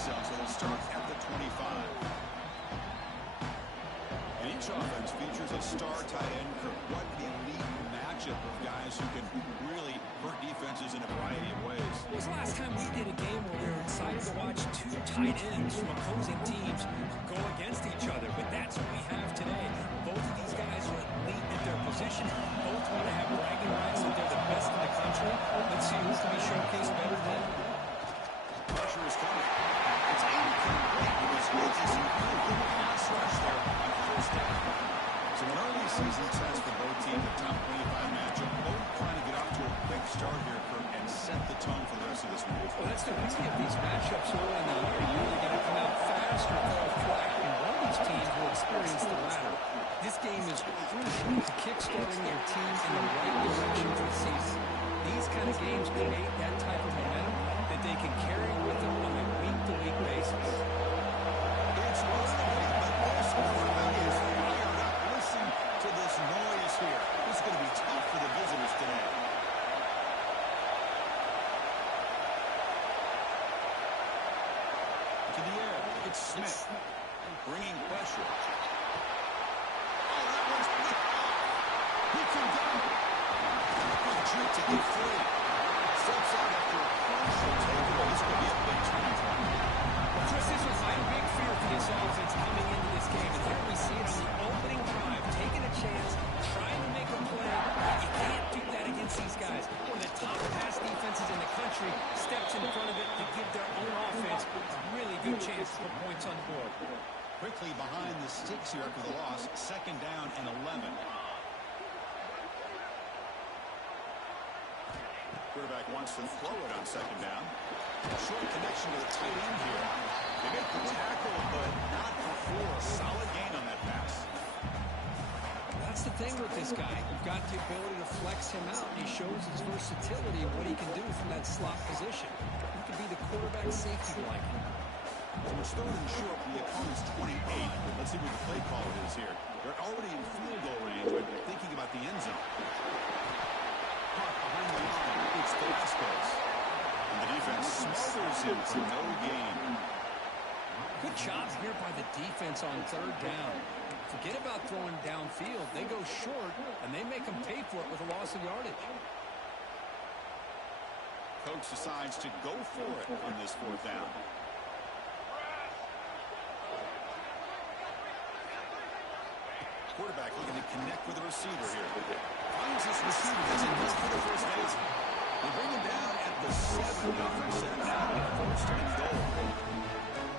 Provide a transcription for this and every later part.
themselves, so they'll start at the 25. And each offense features a star tight end. What an elite matchup of guys who can really hurt defenses in a variety of ways. When was the last time we did a game where we were excited to watch two tight ends from opposing teams go against each other? But that's what we have today. Both of these guys are elite at their position. Both want to have bragging rights that they're the best in the country. Let's see who can be showcased better than. Pressure is coming. It's incomplete because Wilkins really good pass rush there on first down. So an early season test for both teams, the top 25 matchup. Both trying to get off to a quick start here, Kirk, and set the tone for the rest of this week. Well, that's the beauty of these matchups early in the year. You're either going to come out fast or fall flat, and one of these teams will experience the latter. This game is crucial to kickstarting their team in the right direction for the season. These kind of games create that type of momentum that they can carry with them on a week-to-week basis. It's early, but this quarterback is fired up. Listen to this noise here. This is going to be tough for the visitors today. To the air, it's Smith bringing pressure. Oh, that one's he can go. Good trick to get free. Steps out after a crucial takeaway. This could be a big turning point. Well, Chris, this was my big fear for this offense coming into this game. And here we see it on the opening drive, taking a chance, trying to make a play. You can't do that against these guys. One of the top pass defenses in the country steps in front of it to give their own offense a really good chance to put points on the board. Quickly behind the sticks here after the loss. Second down and 11. Quarterback wants to throw it on second down. Short connection to the tight end here. They make the tackle, but not before a solid gain on that pass. That's the thing with this guy. You've got the ability to flex him out. He shows his versatility and what he can do from that slot position. He could be the quarterback safety blanket. It's third and short from the opponent's 28. Let's see what the play call is here. They're already in field goal range, but thinking about the end zone. Caught behind the line. It's Velasquez. And the defense smothers him for no gain. Good job here by the defense on third down. Forget about throwing downfield. They go short, and they make them pay for it with a loss of yardage. Coach decides to go for it on this fourth down. Quarterback looking to connect with the receiver here. Finds this receiver. That's enough for the first down. They bring him down at the 7. Offense set now. First and goal.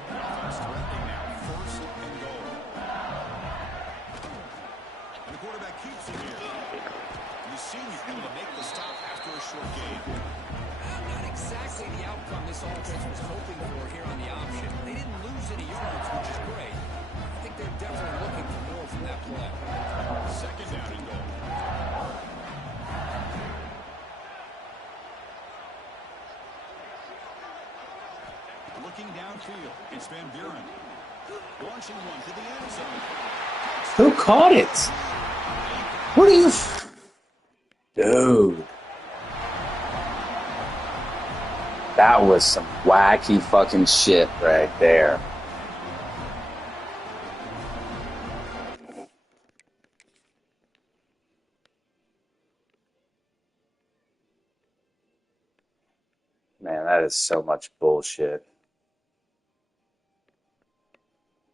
The offense threatening now. First and goal. And the quarterback keeps him here. And the senior able to make the stop after a short gain. Not exactly the outcome this offense was hoping for here on the option. They didn't lose any yards, which is great. I think they're definitely looking for more from that play. Second down and goal. Looking downfield, it's Van Buren. Launching one to the end zone. Who caught it? What are you... Dude. That was some wacky fucking shit right there. Man, that is so much bullshit.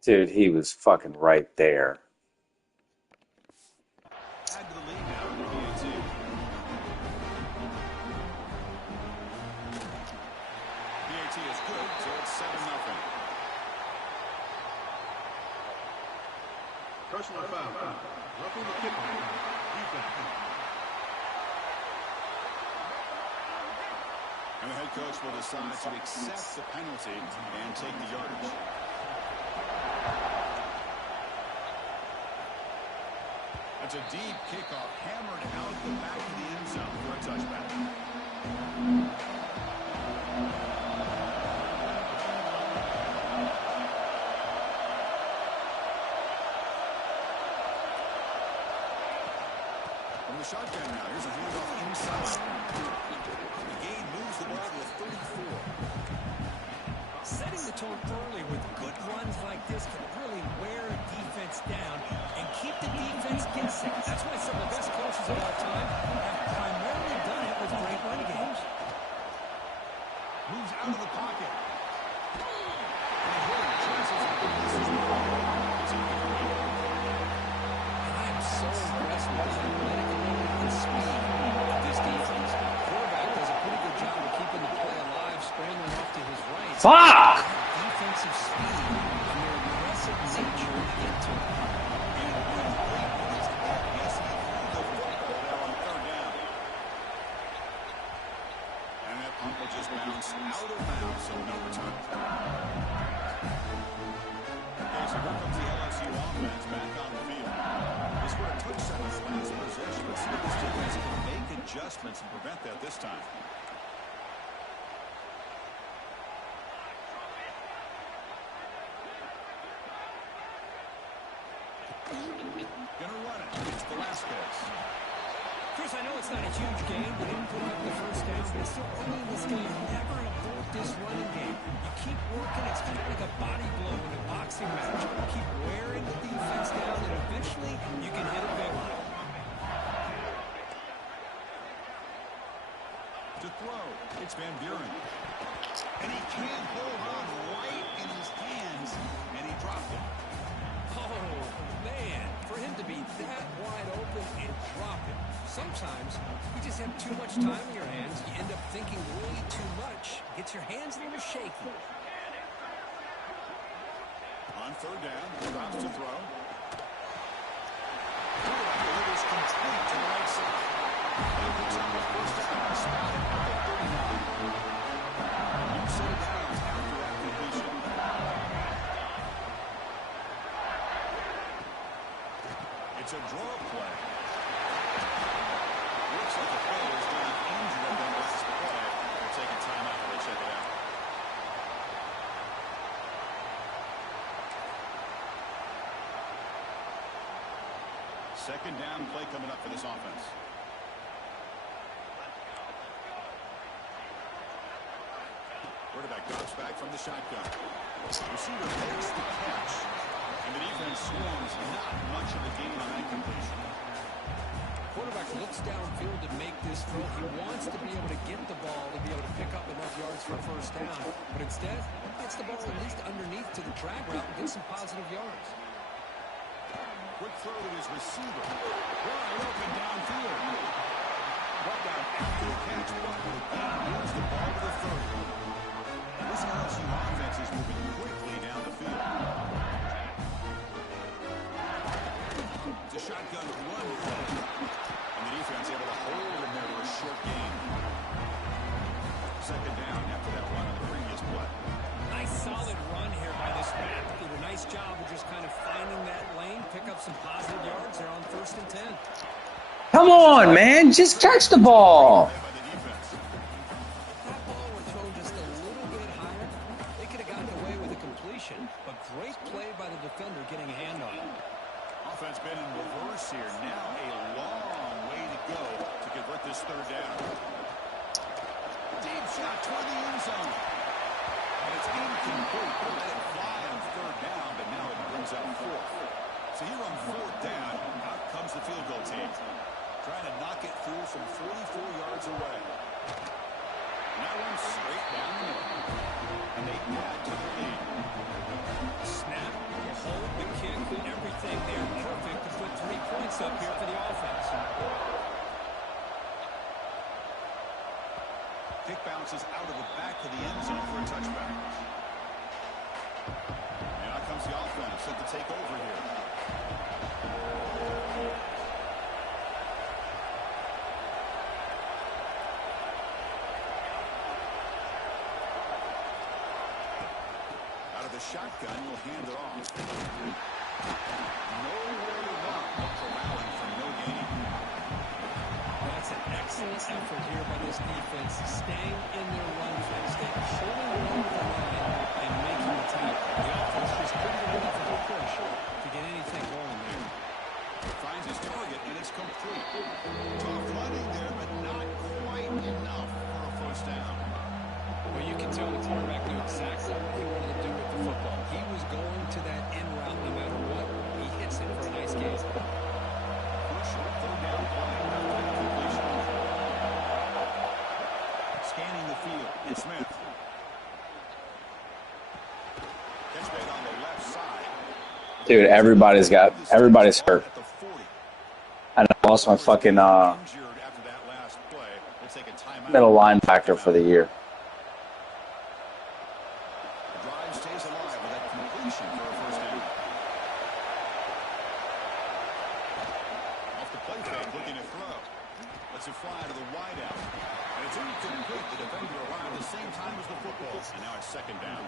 Dude, he was fucking right there. Add to the lead now in the PAT. PAT is good, so it's 7-0. Personal foul. Roughing the kicker. Defense. And the head coach will decide to accept the penalty and take the yardage. That's a deep kickoff, hammered out the back of the end zone for a touchback. From the shotgun now, here's a handoff inside. The game moves the ball to a 34. Setting the tone Fuck! Defensive speed and their aggressive nature into it. And that punt will just bounce out of bounds, so no return. Okay, so here comes the LSU offense back on the field. They scored a touchdown on the last possession. Let's see if this defense can make adjustments and prevent that this time. Gonna run it. It's Velasquez. Chris, I know it's not a huge game. We didn't put up the first down, but it's still early in this game. Never abort this running game. You keep working. It's kind of like a body blow in a boxing match. You keep wearing the defense down, and eventually you can hit a big one. To throw. It's Van Buren. And he can't hold on right in his hands, and he dropped it. Oh, man, for him to be that wide open and drop it. Sometimes you just have too much time in your hands. You end up thinking way too much. Gets your hands a little shaky. On third down, drops to throw. Delivers complete to the right side. He picks up the first down, spotted at the 39. You set it down after that completion. It's a draw play. Looks like the player is getting injured on that last play. They're taking time out while they check it out. Second down play coming up for this offense. Quarterback drops back from the shotgun. Receiver makes the catch. And the defense swarms not much of a gain on that completion. Quarterback looks downfield to make this throw. He wants to be able to get the ball to be able to pick up enough yards for a first down. But instead, gets the ball at least underneath to the drag route and gets some positive yards. Quick throw to his receiver. Wide open downfield. Brought down after the catch, but the game moves the ball to the 30. This LSU offense is moving quickly down the field. It's a shotgun run play. And the defense able to hold him there to a short gain. Second down after that run on the previous play. Nice solid run here by this back. Did a nice job of just kind of finding that lane, pick up some positive yards there on 1st and 10. Come on, man. Just catch the ball. That ball was thrown just a little bit higher. They could have gotten away with a completion, but great play by the defender getting a hand on it. Offense been in reverse here. Now a long way to go to convert this third down. Deep shot toward the end zone. And it's incomplete. They let it fly on third down, but now it brings up fourth. So here on fourth down, out comes the field goal team. Trying to knock it through from 44 yards away. And that one straight down the middle. And they add to the lead. Snap, the hold, the kick, everything there perfect to put 3 points up here for the offense. Kick bounces out of the back of the end zone for a touchback. And out comes the offense set to take over here. Out of the shotgun, will hand it off. Nowhere to run, but corralling for no gain. That's an excellent effort here by this defense, staying in their run phase, staying holding on to the line and making the tackle. The offense just couldn't get enough of a push to get anything going there. Finds his target, and it's complete. Tough running there, but not quite enough for a first down. Well, you can tell the quarterback knew exactly what he wanted to do with the football. He was going to that end route no matter what. He hits it for a nice gain. Crucial third down play after that completion. Scanning the field, it's Smith. Catch made on the left side. Dude, everybody's hurt. I lost my fucking middle linebacker for the year. The defender arrived the same time as the football. And now it's second down.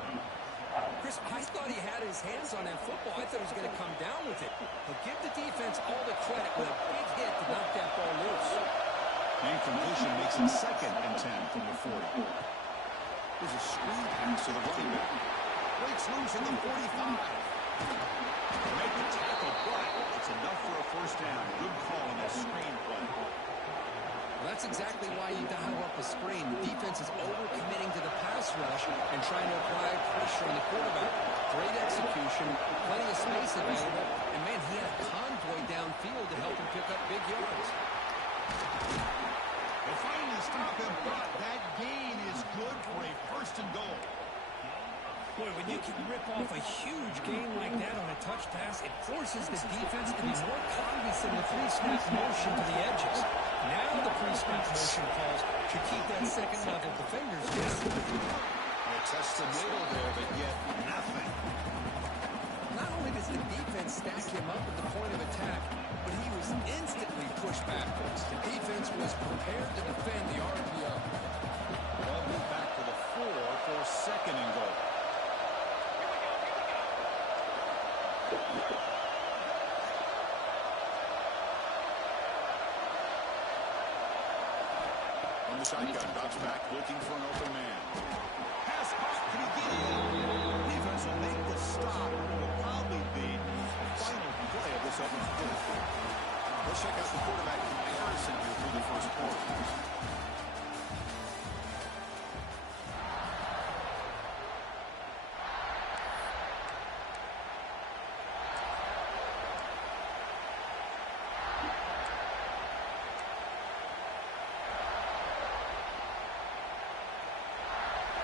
Chris, I thought he had his hands on that football. I thought he was going to come down with it. But give the defense all the credit with a big hit to knock that ball loose. Incompletion makes it second and 10 from the 40. There's a screen pass to the running back. Breaks loose in the 45. Make the tackle, but it's enough for a first down. Good call on that screen play. Well, that's exactly why you dial up a screen. The defense is overcommitting to the pass rush and trying to apply pressure on the quarterback. Great execution, plenty of space available, and man, he had a convoy downfield to help him pick up big yards. They finally stop him, but that gain is good for a first and goal. Boy, when you can rip off a huge gain like that on a touch pass, it forces the defense to be more cognizant of the pre-snap motion to the edges. Now the pre-snap motion calls should keep that second level defenders guessing. They test the middle there, but yet nothing. Not only does the defense stack him up at the point of attack, but he was instantly pushed backwards. The defense was prepared to defend the RPO. Ball moved back to the 4 for second and goal. On the shotgun, drops back, looking for an open man. Pass caught, can he get in? Defense will make the stop. It will probably be the final play of this open field. Let's check out the quarterback comparison here through the first quarter.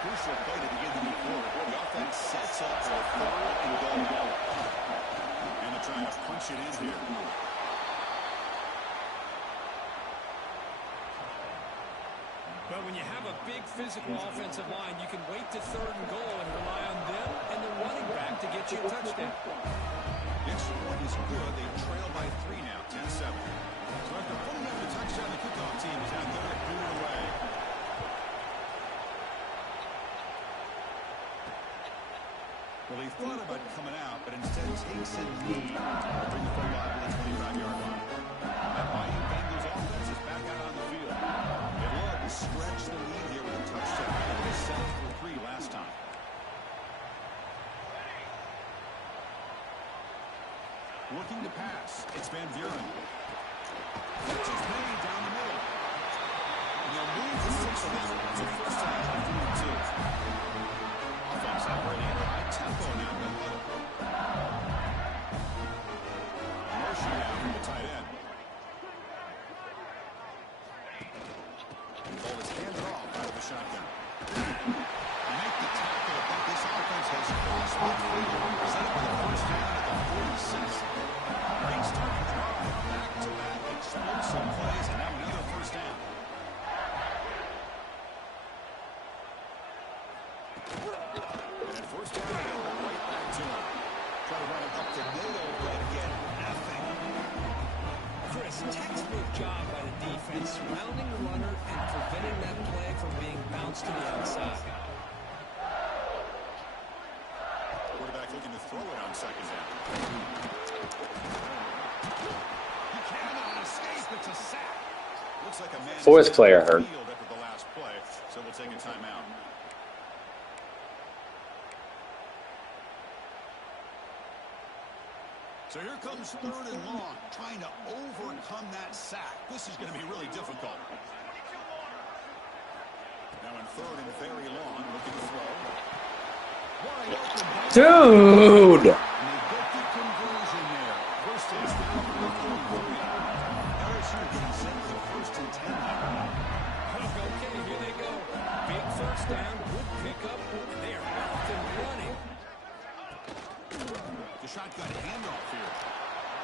Crucial play to begin the new quarter. The offense sets up for third and goal. And they're trying to punch it in here. But when you have a big physical offensive line, you can wait to third and goal and rely on them and the running back to get you a touchdown. Extra point is good. They trail by 3 now, 10-7. So after pulling up the touchdown, the kickoff team is out there to boot it away. Well, he thought about coming out, but instead takes a knee to bring the football to the 25-yard line. That Bayou Bengals offense is back out on the field. They love to stretch the lead here with a touchdown. It was 7 for 3 last time. Looking to pass. It's Van Buren. Catch is made down the middle. And they'll move to 6 now. It's a first down and 42. Offense operating at a high tempo now in the middle. Motion now from the tight end. Ball is handed off out of the shotgun. Make the tackle, but this offense has crossed midfield. Set up with a first down at the 46. Great starting drive. Back-to-back explosive plays, and now another first down. First down, right back to him. Try to run it up to middle, but again, nothing. Chris, textbook job by the defense, surrounding the runner and preventing that play from being bounced to the outside. Quarterback looking to throw it on second down. He cannot escape. It's a sack. Looks like a man. Fourth player hurt. After the last play, so we'll take a timeout. So here comes third and long, trying to overcome that sack. This is going to be really difficult. Now in third and very long, looking to throw. Wide open. Dude! And they get the conversion there. First and 43. LSU getting set for first and 10 now. Okay, here they go. Big first down, good pickup, and they are off and running. The shotgun handoff here.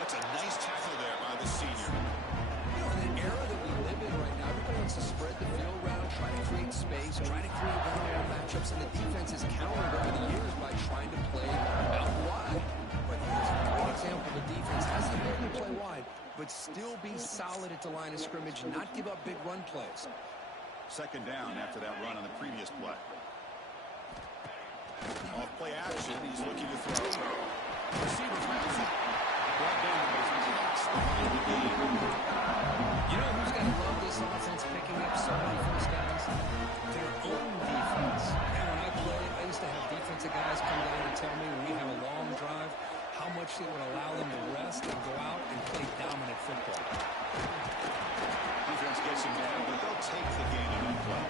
That's a nice tackle there by the senior. You know, in the era that we live in right now, everybody wants to spread the field around, try to create space, try to create one-on-one matchups, and the defense has countered over the years by trying to play out wide. But here's a great example. The defense has the ability to play wide, but still be solid at the line of scrimmage and not give up big run plays. Second down after that run on the previous play. Off play action. He's looking to throw. Receiver grabs it. Brought down by his blocks the play of the game. You know who's going to love this offense picking up so many first downs? Their own defense. And when I played, I used to have defensive guys come down and tell me when we have a long drive how much it would allow them to rest and go out and play dominant football. Defense gets him down, but they'll take the gain on that play.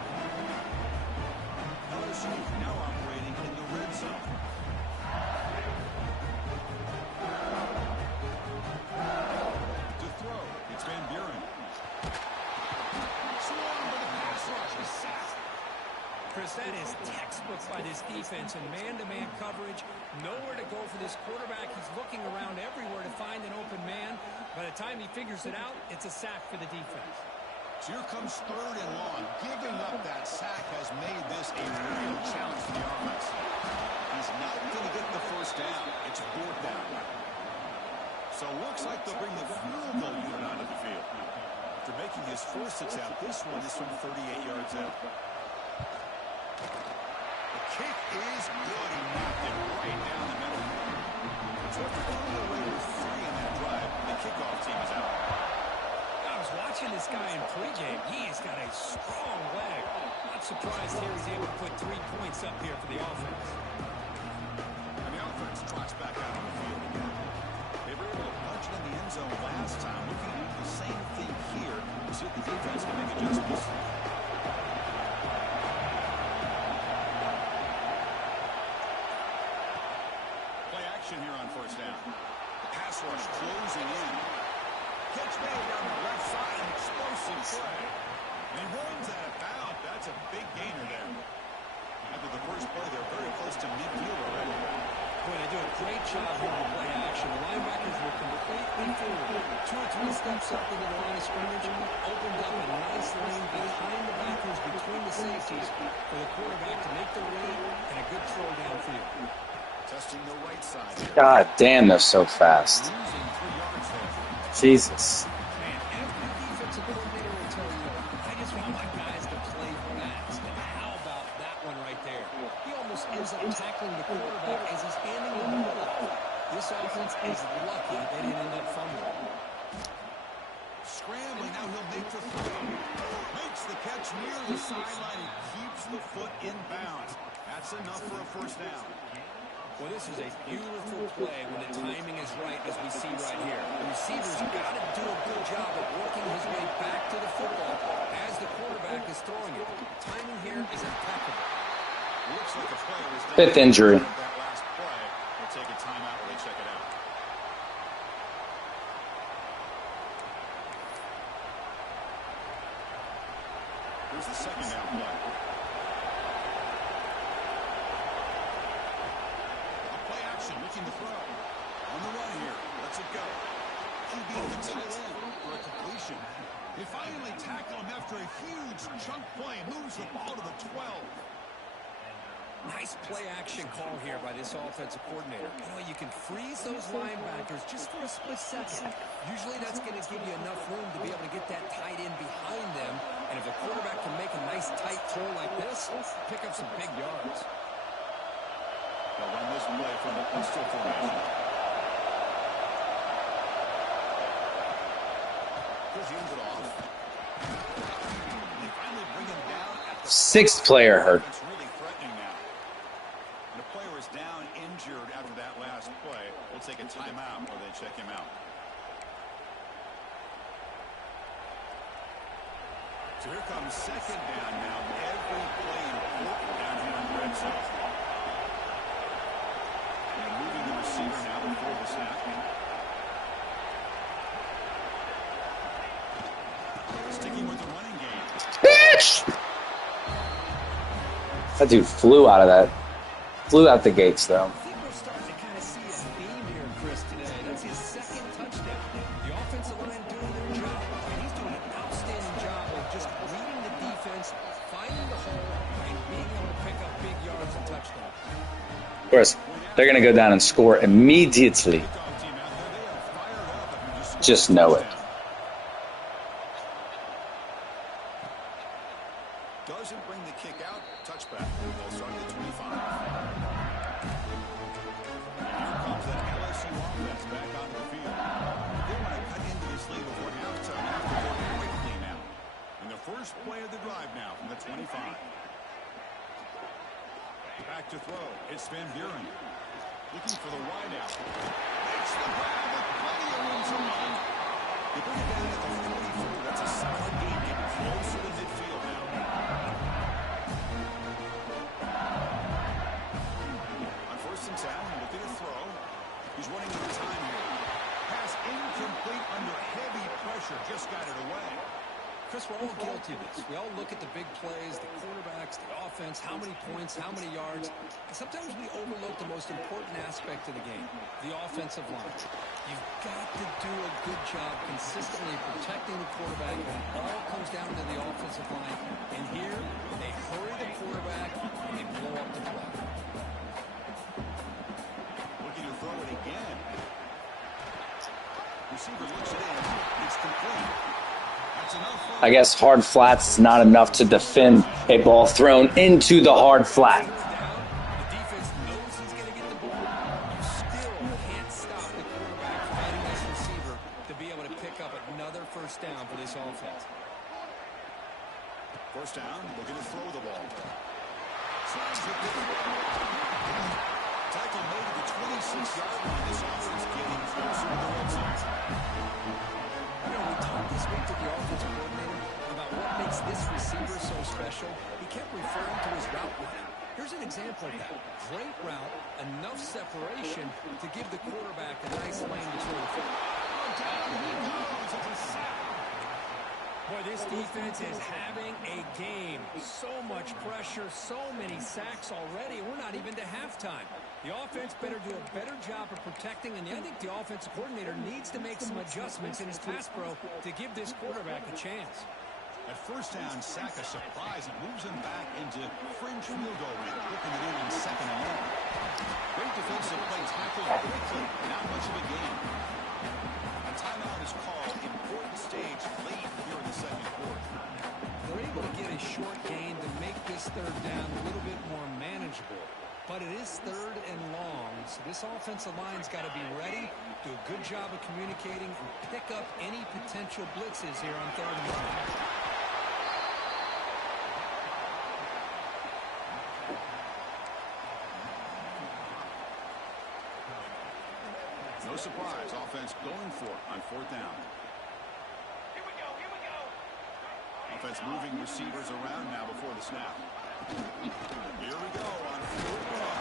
LSU now operating in the red zone. To throw, it's Van Buren. Swarmed by the pass rush. He's sacked. Chris, that is textbook by this defense in man-to-man coverage. Nowhere to go for this quarterback. He's looking around everywhere to find an open man. By the time he figures it out, it's a sack for the defense. So here comes third and long. Giving up that sack has made this a real challenge for the offense. He's not going to get the first down. It's fourth down. So it looks like they'll bring the field goal unit onto the field. After making his first attempt, this one is from 38 yards out. The kick is good. He knocked it right down the middle. So after coming away with 3 in that drive, the kickoff team is out. I was watching this guy in pregame. He has got a strong leg. Not surprised here he's able to put 3 points up here for the offense. And the offense trots back out on the field again. They were able to punch it in the end zone last time. Looking to do the same thing here. See if the defense can make adjustments. Play action here on first down. The pass rush closing in. Catch made down the left side, an explosive play. And he runs out of bounds. That's a big gainer there. After the first play, they're very close to midfield already. Boy, they do a great job here with play action. The linebackers were completely forward. 2 or 3 steps up into the line of scrimmage, opened up a nice lane behind the backers between the safeties for the quarterback to make the read and a good throw downfield. Testing the right side. God damn, they're so fast. Losing 3 yards there. Jesus. Man, every defensive coordinator will tell you, I just want my guys to play fast. And how about that one right there? He almost ends up tackling the quarterback as he's handing the ball off. This offense is lucky they didn't end up fumbling. Scrambling, now he'll make the throw. Makes the catch near the sideline. He keeps the foot in bounds. That's enough for a first down. Well, this is a beautiful play when the timing is right, as we see right here. The receiver's got to do a good job of working his way back to the football as the quarterback is throwing it. Timing here is impeccable. Looks like a player is 5th injury. that last play. They'll take a timeout while they check it out. Here's the second down play. Play action, looking to throw. On the run here, lets it go. QB at the tight end for a completion. They finally tackle him after a huge chunk play. Moves the ball to the 12. Nice play action call here by this offensive coordinator. You know, you can freeze those linebackers just for a split second. Usually that's going to give you enough room to be able to get that tight end behind them. And if a quarterback can make a nice tight throw like this, pick up some big yards. They'll run this play from the pistol formation. Here's the ends it off. They finally bring him down at the 6th player hurt. It's really threatening now. And the player is down injured after that last play. We'll take a timeout while they check him out. So here comes second down now. Every play important down here in the red zone. And moving the receiver now before the snap. Sticking with the running game. Bitch! That dude flew out of that. Flew out the gates, though. I think we're starting to kind of see a theme here, Chris, today. That's his second touchdown. The offensive line doing their job, and he's doing an outstanding job of just reading the defense, finding the hole, and being able to pick up big yards and touchdowns. Of course, they're going to go down and score immediately. Just know it. Doesn't bring the kick out. Touchback. They'll start at the 25. And here comes that LSU offense back onto the field. They want to cut into this lead before halftime after they're quickly now. And the first play of the drive now from the 25. Back to throw. It's Van Buren. Looking for the wideout. Makes the grab with plenty of room to run. You bring it down at the 44. That's a solid game. Getting closer to midfield now. On 1st and 10, looking to throw. He's running out of time here. Pass incomplete under heavy pressure. Just got it away. Chris, we're all guilty of this. We all look at the big plays, the quarterbacks, the offense, how many points, how many yards. And sometimes we overlook the most important aspect of the game, the offensive line. You've got to do a good job consistently protecting the quarterback when it all comes down to the offensive line. And here, they hurry the quarterback and they blow up the play. Looking to throw it again. Receiver looks it in. It's complete. I guess hard flats is not enough to defend a ball thrown into the hard flat. The defense knows he's going to get the ball. You still can't stop the quarterback from finding this receiver to be able to pick up another first down for this offense. First down, looking to throw the ball. Tackle made at the 26-yard line. This offense getting closer to the red zone. We talked this week to the offensive coordinator about what makes this receiver so special. He kept referring to his route running. Here's an example of that. Great route, enough separation to give the quarterback a nice lane to throw the football. Down he goes. It's a sack. Boy, this defense is having a game. So much pressure, so many sacks already. We're not even to halftime. The offense better do a better job of protecting, and I think the offensive coordinator needs to make some adjustments in his pass pro to give this quarterback a chance. At first down, sack a surprise. It moves him back into fringe field goal range, looking it in on 2nd and 1. Great defensive play, tackled quickly. Not much of a game. A timeout is called. Important stage late here in the 2nd quarter. They're able to get a short gain to make this 3rd down a little bit more manageable. But it is 3rd and long, so this offensive line's got to be ready, do a good job of communicating, and pick up any potential blitzes here on 3rd and long. No surprise, offense going for it on 4th down. Here we go, here we go. Offense moving receivers around now before the snap. Here we go on 4th down.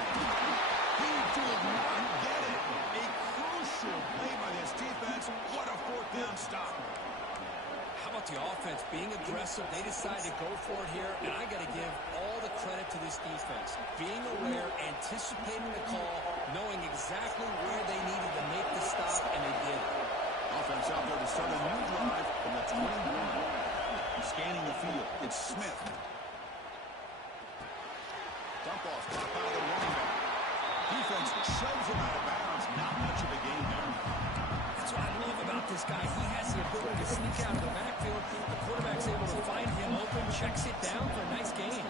He did not get it. A crucial play by this defense. What a 4th down stop. How about the offense being aggressive? They decide to go for it here, and I got to give all the credit to this defense. Being aware, anticipating the call, knowing exactly where they needed to make the stop, and they did. Offense out there to start a new drive from the 21. Scanning the field, it's Smith. Dump off, top out of the running back. Defense shoves him out of bounds. Not much of a gain there. That's what I love about this guy. He has the ability to sneak out of the backfield. The quarterback's able to find him open, checks it down for a nice gain.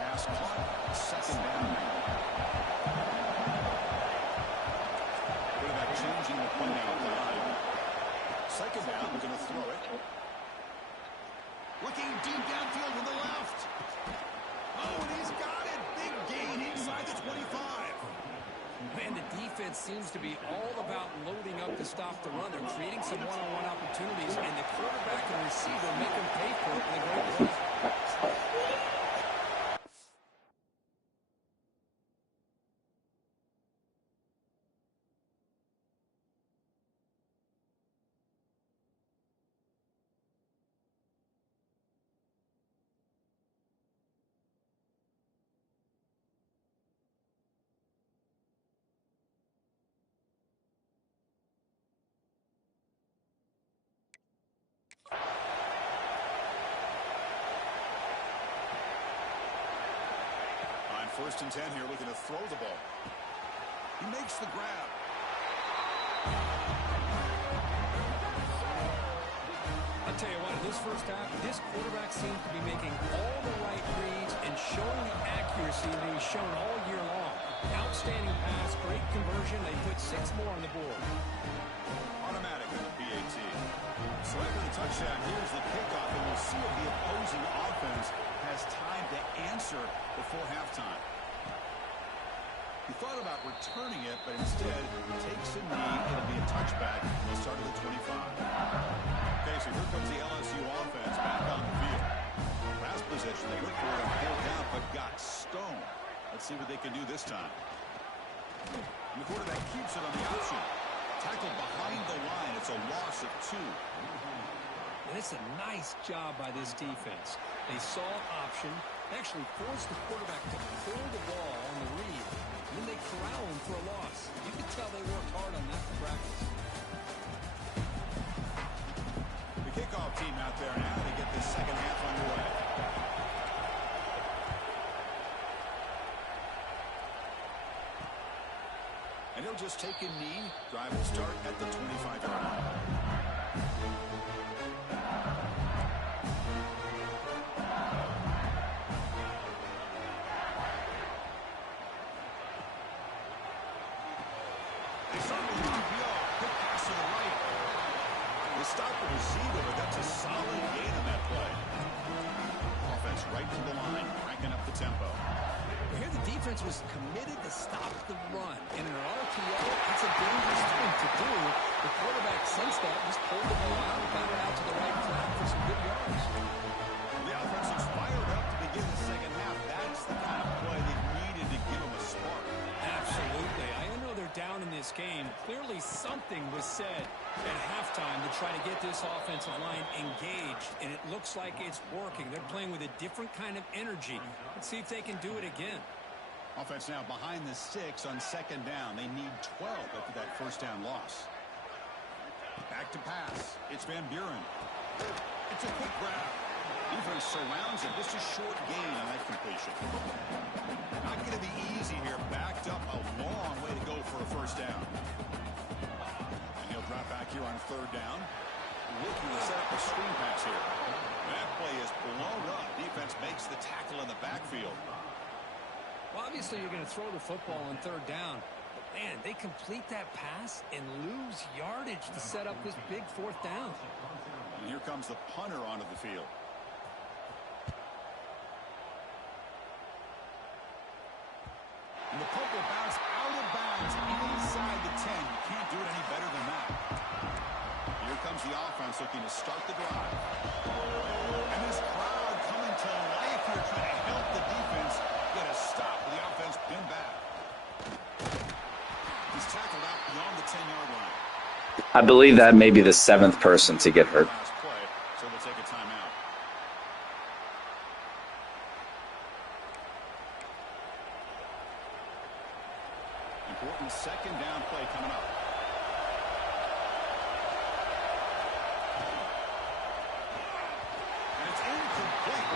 Pass caught, 2nd down. Quarterback changing the play now at the line. 2nd down, we're going to throw it. Looking deep downfield to the left. Oh, and he's got it. Big gain inside the 25. Man, the defense seems to be all about loading up to stop the run. They're creating some one-on-one opportunities, and the quarterback and receiver make them pay for it with a great play. On 1st and 10 here, looking to throw the ball. He makes the grab. A I'll tell you what, in this first half, this quarterback seems to be making all the right reads and showing the accuracy that he's shown all year long. Outstanding pass, great conversion. They put 6 more on the board. Automatic with the PAT. So after the touchdown, here's the kickoff, and we'll see if the opposing offense has time to answer before halftime. He thought about returning it, but instead takes a knee. It'll be a touchback. He'll start at the 25. Okay, so here comes the LSU offense back on the field. Last possession, they looked for it and pulled down, but got stoned. Let's see what they can do this time. And the quarterback keeps it on the option. Tackled behind the line. It's a loss of 2. And it's a nice job by this defense. They saw option, actually forced the quarterback to pull the ball on the read, and then they corral him for a loss. You can tell they worked hard on that for practice. The kickoff team out there now to get this second half underway. And he'll just take a knee. Drive will start at the 25-yard line. They start with QPR. Quick pass to the right. They stop the receiver, but that's a solid gain on that play. Offense right to the line, cranking up the tempo. Here the defense was committed to stop the run. And in an RPO, it's a dangerous thing to do. The quarterback sensed that, just pulled the ball out and got it out to the right flat for some good yards. The offense is fired up to begin the second half. That's the kind of play they needed to give them a spark. Absolutely. I know they're down in this game. Clearly something was said at halftime to try to get this offensive line engaged, and it looks like it's working. They're playing with a different kind of energy. Let's see if they can do it again. Offense now behind the 6 on second down. They need 12 after that first down loss. Back to pass. It's Van Buren. It's a quick grab. Defense surrounds it. Just a short gain on that completion. Not going to be easy here. Backed up a long way to go for a first down. And he'll drop back here on third down. Looking to set up a screen pass here. That play is blown up. Defense makes the tackle in the backfield. Well, obviously you're going to throw the football on third down. But, man, they complete that pass and lose yardage to set up this big fourth down. And here comes the punter onto the field. And the punt will bounce out of bounds inside the 10. You can't do it any better than that. Here comes the offense looking to start the drive. And this crowd coming to life here trying to help the defense get a stop with the offense pinned back. He's tackled out beyond the 10-yard line. I believe that may be the 7th person to get hurt. Last play, so we'll take a timeout. Important second down play coming up. And it's incomplete.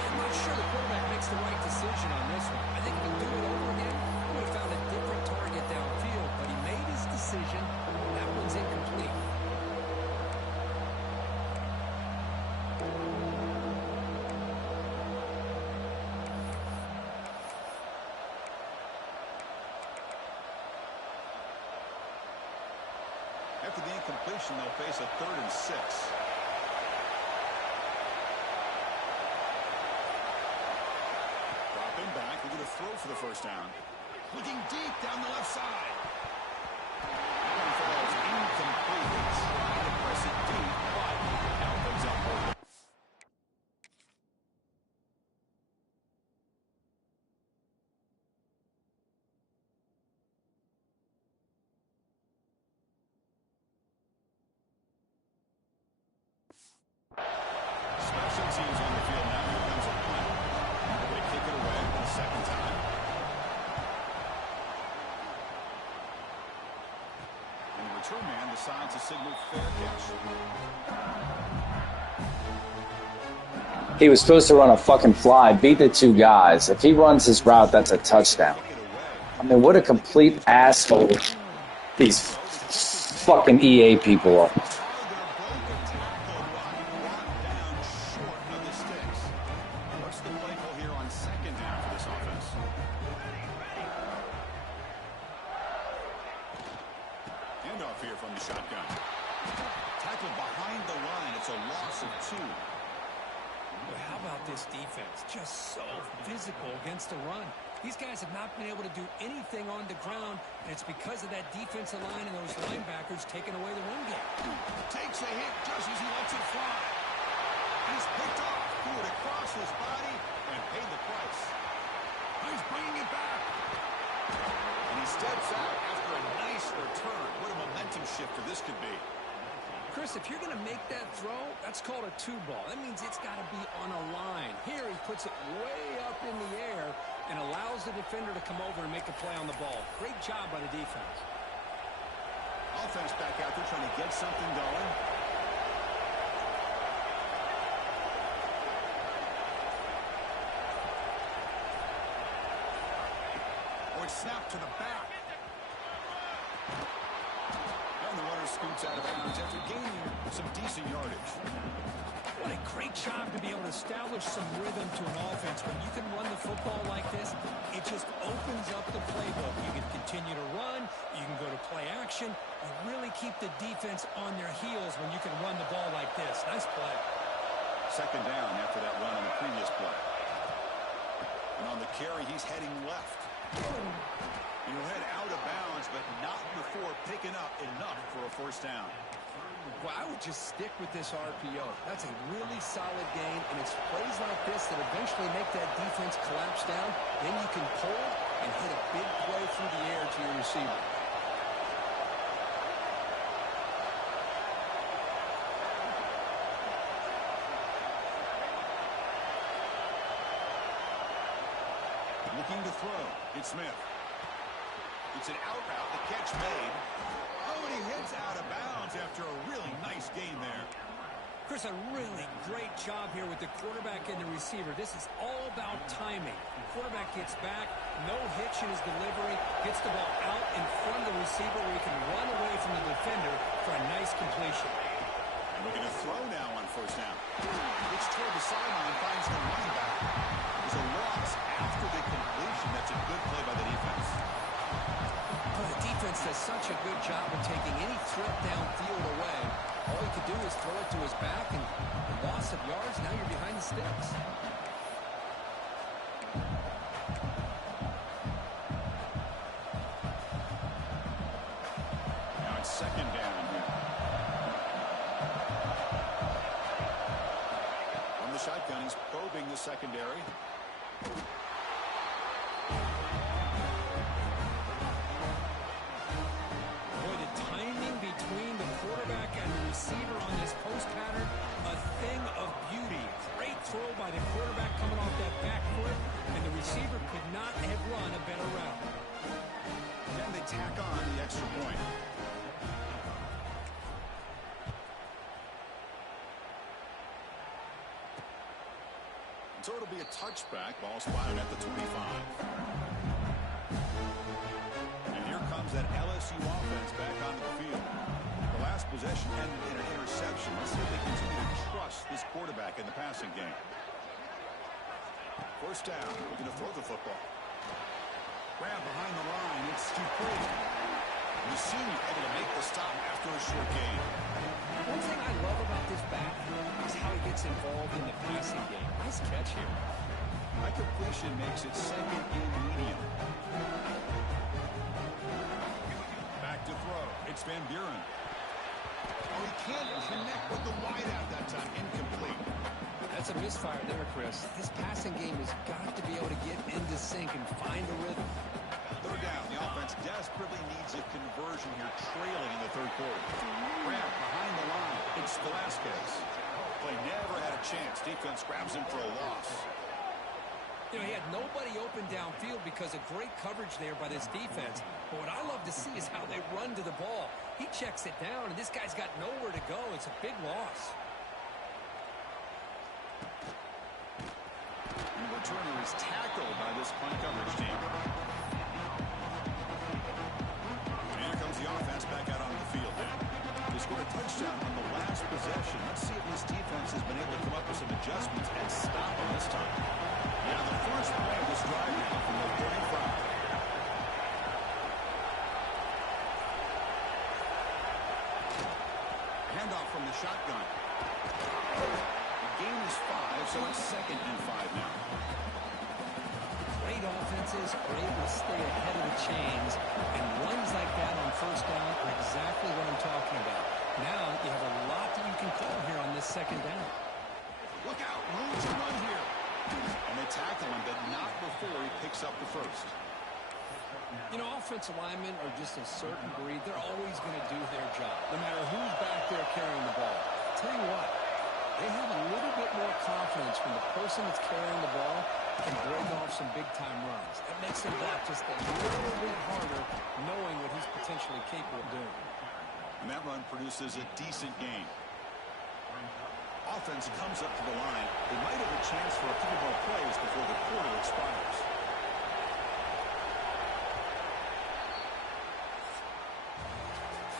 I'm not sure the quarterback makes the right decision on this one. I think if he do it over again, he would have found a different target downfield. But he made his decision. That one's incomplete. After the incompletion, they'll face a 3rd and 6. Dropping back, we're going to throw for the first down. Looking deep down the left side. That one falls incomplete. They try to press it deep, but now it comes up for them. Special teams on the field now. Here comes a punt. They kick it away for the second time. And the return man decides to signal fair catch. He was supposed to run a fucking fly, beat the 2 guys. If he runs his route, that's a touchdown. I mean, what a complete asshole these fucking EA people are. They're shotgun. Tackled behind the line. It's a loss of 2. Well, how about this defense? Just so physical against the run. These guys have not been able to do anything on the ground, and it's because of that defensive line and those linebackers taking away the run game. Takes a hit just as he lets it fly. He's picked off, threw it across his body, and paid the price. He's bringing it back. And he steps out after a nice return. What a momentum shifter this could be. Chris, if you're going to make that throw, that's called a 2-ball. That means it's got to be on a line. Here he puts it way up in the air and allows the defender to come over and make a play on the ball. Great job by the defense. Offense back out there trying to get something going. Oh, it's snapped to the back. And the runner scoots out of bounds after gaining some decent yardage. What a great job to be able to establish some rhythm to an offense. When you can run the football like this, it just opens up the playbook. You can continue to run. You can go to play action. You really keep the defense on their heels when you can run the ball like this. Nice play. Second down after that run on the previous play. And on the carry, he's heading left. He'll head out of bounds, but not before picking up enough for a first down. Well, I would just stick with this RPO. That's a really solid game, and it's plays like this that eventually make that defense collapse down. Then you can pull and hit a big play through the air to your receiver. Looking to throw. It's Smith. It's an out route. The catch made. Oh, and he hits out of bounds after a really nice gain there. Chris, a really great job here with the quarterback and the receiver. This is all about timing. The quarterback gets back, no hitch in his delivery, gets the ball out in front of the receiver where he can run away from the defender for a nice completion. And we're going to throw now on first down. It's toward the sideline, finds the running back. There's a loss after the completion. That's a good play by the defense. Well, the defense does such a good job of taking any threat downfield away. All he could do is throw it to his back, and the loss of yards, now you're behind the sticks. Now it's second down here. From the shotgun, he's probing the secondary. Boy, the timing between the quarterback and the receiver on this post pattern, a thing of beauty. Great throw by the quarterback coming off that back foot, and the receiver could not have run a better route. Can they tack on the extra point? So it'll be a touchback. Ball spotted at the 25. And here comes that LSU offense back onto the field. The last possession ended in an interception. Let's see if they continue to trust this quarterback in the passing game. First down. Looking to throw the football. Grab behind the line. It's Dupree. The senior able to make the stop after a short gain. One thing I love about this back is how he gets involved in the passing game. Nice catch here. That completion makes it second and medium. Back to throw. It's Van Buren. Oh, he can't connect with the wideout that time. Incomplete. That's a misfire there, Chris. This passing game has got to be able to get into sync and find a rhythm. Third down. The offense desperately needs a conversion here, trailing in the third quarter. Grab behind the line. It's Velasquez. Play never had a chance. Defense grabs him for a loss. You know, he had nobody open downfield because of great coverage there by this defense. But what I love to see is how they run to the ball. He checks it down, and this guy's got nowhere to go. It's a big loss. And the returner is tackled by this punt coverage team. And here comes the offense back out onto the field now. They scored a touchdown on the last possession. Let's see if this defense has been able to come up with some adjustments and stop them this time. Yeah, the first play of this drive now from the 35. handoff from the shotgun. The gain is 5, so it's 2nd and 5 now. Great offenses are able to stay ahead of the chains, and runs like that on first down are exactly what I'm talking about. Now you have a lot that you can call here on this 2nd down. Look out, room to run here. And they tackle him, but not before he picks up the first. You know, offensive linemen are just a certain breed. They're always going to do their job, no matter who's back there carrying the ball. Tell you what, they have a little bit more confidence when the person that's carrying the ball can break off some big-time runs. It makes them block just a little bit harder, knowing what he's potentially capable of doing. And that run produces a decent gain. Offense comes up to the line. They might have a chance for a couple more plays before the quarter expires.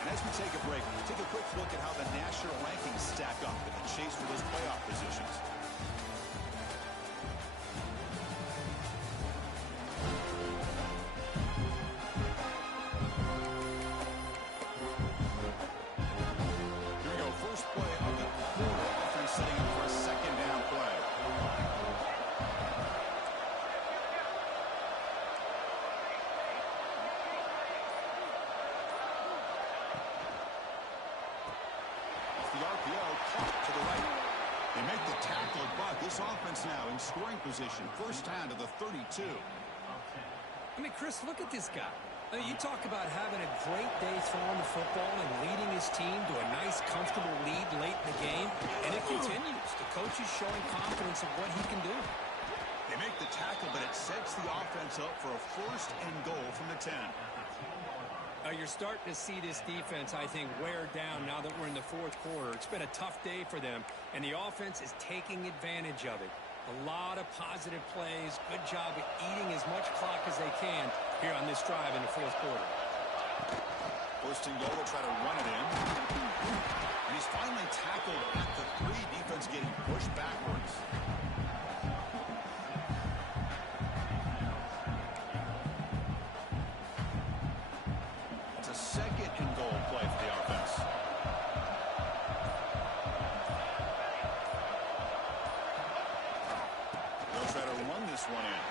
And as we take a break, take a quick look at how the national rankings stack up in the chase for those playoff positions. Here we go. First play of the quarter. Offense setting up for a 2nd down play. The RPO caught to the right. They make the tackle, but this offense now in scoring position. First down to the 32. I mean, Chris, look at this guy. I mean, you talk about having a great day throwing the football and leading his team to a nice, comfortable lead late in the game, and it continues. The coach is showing confidence of what he can do. They make the tackle, but it sets the offense up for a 1st and goal from the 10. You're starting to see this defense, I think, wear down now that we're in the 4th quarter. It's been a tough day for them, and the offense is taking advantage of it. A lot of positive plays. Good job of eating as much clock as they can here on this drive in the 4th quarter. 1st and goal, will try to run it in. And he's finally tackled at the 3. Defense getting pushed backwards. It's a 2nd and goal play for the offense. They'll try to run this one in.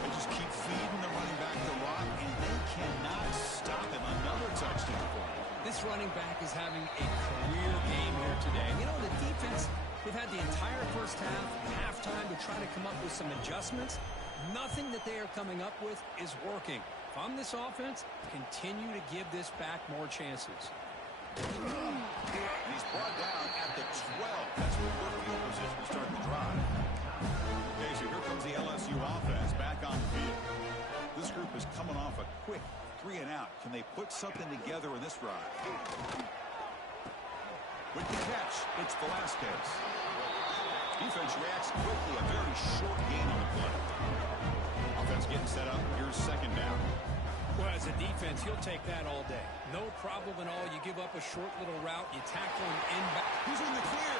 They just keep feeding the running back the rock, and they cannot stop him. Another touchdown for him. This running back is having a career game here today. You know, the defense, they've had the entire first halftime to try to come up with some adjustments. Nothing that they are coming up with is working. If I'm this offense, continue to give this back more chances. And he's brought down at the 12. That's where we're field position to start the drive. Okay, so here comes the LSU offense back on the field. This group is coming off a quick 3 and out. Can they put something together in this drive? With the catch, it's Velasquez. Defense reacts quickly. A very short gain on the play. Offense getting set up. Here's 2nd down. Well, as a defense, you'll take that all day. No problem at all. You give up a short little route. You tackle him in back. He's in the clear.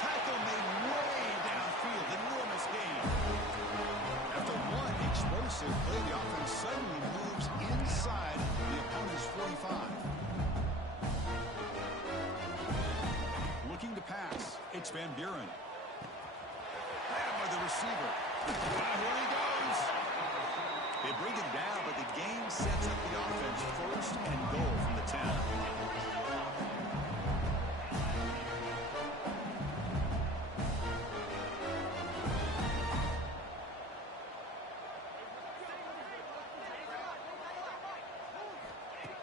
Tackle made way downfield. Enormous gain. After one explosive play, the offense suddenly moves inside the opponent's 45. Looking to pass. It's Van Buren. Grabbed by the receiver. Here he goes. They bring him down, but the game sets up the offense. 1st and goal from the 10.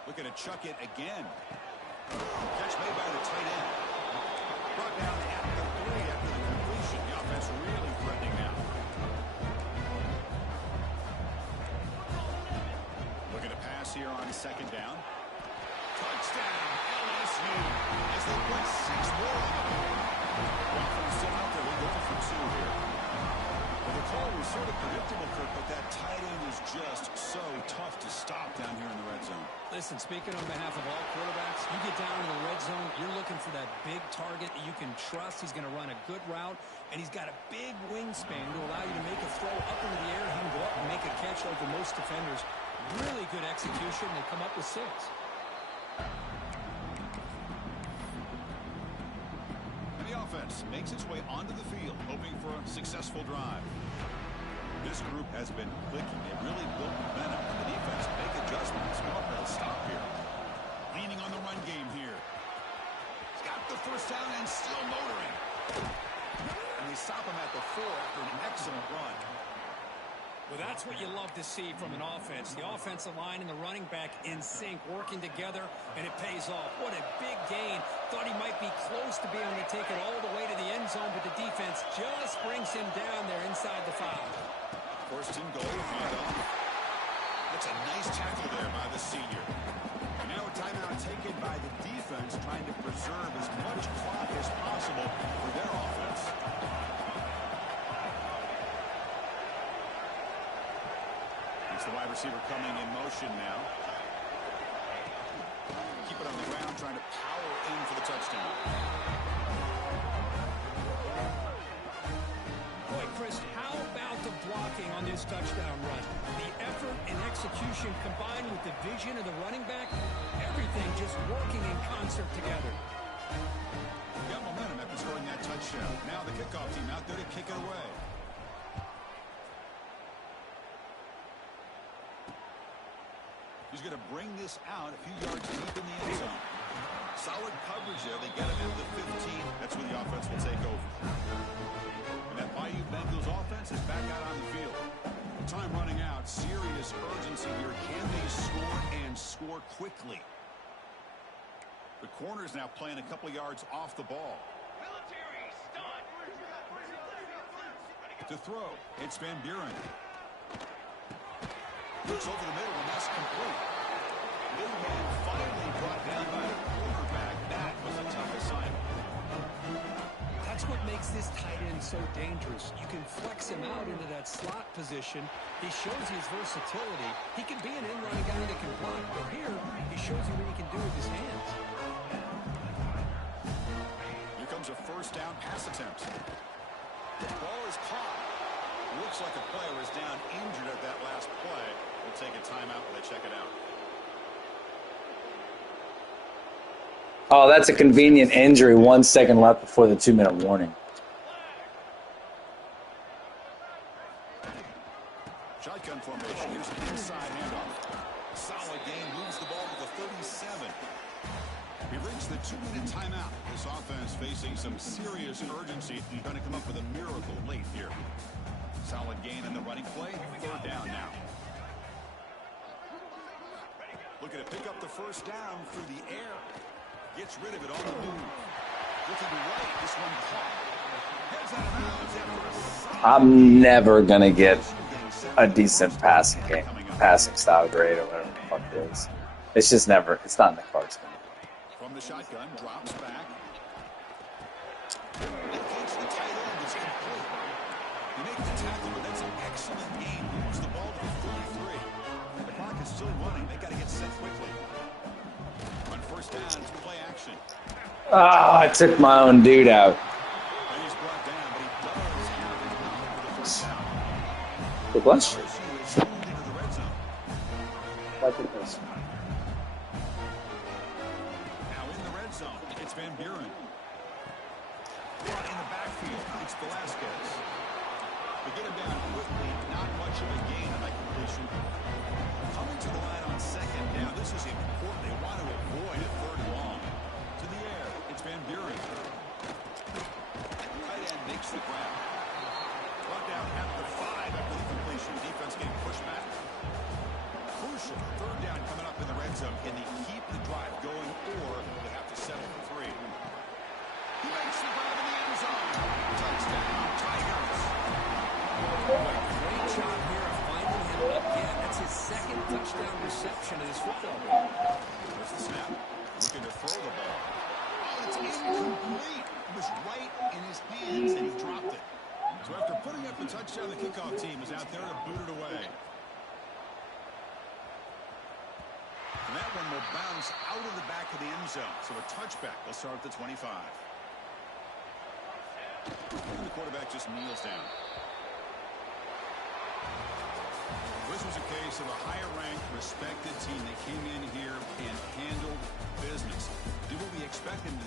Looking to chuck it again. Catch made by the tight end. Brought down at the 3 after the completion. The offense really threatening now. Looking to pass here on 2nd down. Touchdown, LSU, as they put 6 more on the board. The offense still out there. We're going for 2 here. Well, the call was sort of predictable, Kirk, but that tight end is just so tough to stop down here in the red zone. Listen, speaking on behalf of all quarterbacks, you get down in the red zone, you're looking for that big target that you can trust. He's going to run a good route, and he's got a big wingspan to allow you to make a throw up into the air. He can go up and make a catch over most defenders. Really good execution. They come up with 6. And the offense makes its way onto the field, hoping for a successful drive. This group has been clicking. They really built momentum, and the defense make adjustments. Well, they'll stop here. Leaning on the run game here. He's got the first down and still motoring. And they stop him at the 4 after an excellent run. Well, that's what you love to see from an offense. The offensive line and the running back in sync, working together, and it pays off. What a big gain. Thought he might be close to being able to take it all the way to the end zone, but the defense just brings him down there inside the 5. First and goal, handoff. That's a nice tackle there by the senior. And now a timeout taken by the defense, trying to preserve as much clock as possible for their offense. It's the wide receiver coming in motion now. Keep it on the ground, trying to power in for the touchdown. Boy, Chris, how about the blocking on this touchdown run? The effort and execution combined with the vision of the running back, everything just working in concert together. Got momentum after scoring that touchdown. Now the kickoff team out there to kick it away. He's going to bring this out a few yards deep in the end zone. Solid coverage there. They get him at the 15. That's where the offense will take over. And that Bayou Bengals offense is back out on the field. Time running out. Serious urgency here. Can they score and score quickly? The corner's now playing a couple yards off the ball. To throw, it's Van Buren. Looks over the middle, and that's complete. Big man finally brought down by the quarterback. That was a tough assignment. That's what makes this tight end so dangerous. You can flex him out into that slot position. He shows his versatility. He can be an in-run guy that can block, but here he shows you what he can do with his hands. Here comes a first down pass attempt. The ball is caught. Looks like a player is down injured at that last play. We'll take a timeout when they check it out. Oh, that's a convenient injury. 1 second left before the 2-minute warning. Shotgun formation. Here's an inside handoff. Solid gain. Moves the ball to the 37. We reached the 2-minute timeout. This offense facing some serious urgency. Trying to come up with a miracle late here. Solid gain in the running play. 3rd down now. Looking to pick up the first down through the air. Gets rid of it on the move. Looking right. This one caught. Heads out of bounds after a I'm never going to get a decent passing style grade or whatever the fuck it is. It's just never, it's not in the cards. From the shotgun, drops back. And thinks the tight end is complete. He makes the tackle, but that's an excellent game. Moves the ball to the 43. The clock is still running. They got to get set quickly. On first down, it's play action. Ah, I took my own dude out. And he's brought down, but he does have his number for the first down. Good lunch. She is moved into the red zone. Now in the red zone, it's Van Buren. Brought in the backfield, it's Velasquez. They get him down quickly, not much of a gain on that completion. Coming to the line on second down, this is important. They want to avoid a 3rd and long. To the air, it's Van Buren. Tight end makes the grab. Brought down at the 5 after the completion. Defense getting pushed back. Crucial 3rd down coming up in the red zone. Can they keep the drive going, or will they have to settle for 3? He makes the grab in the end zone. Touchdown, Tigers. Great job here of finding him again. That's his 2nd touchdown reception in his football game. There's the snap. Looking to throw the ball. Oh, it's incomplete. It was right in his hands, and he dropped it. So after putting up the touchdown, the kickoff team is out there to boot it away. And that one will bounce out of the back of the end zone. So a touchback will start at the 25. And the quarterback just kneels down. This was a case of a higher-ranked, respected team that came in here and handled business. Did what we expected to do.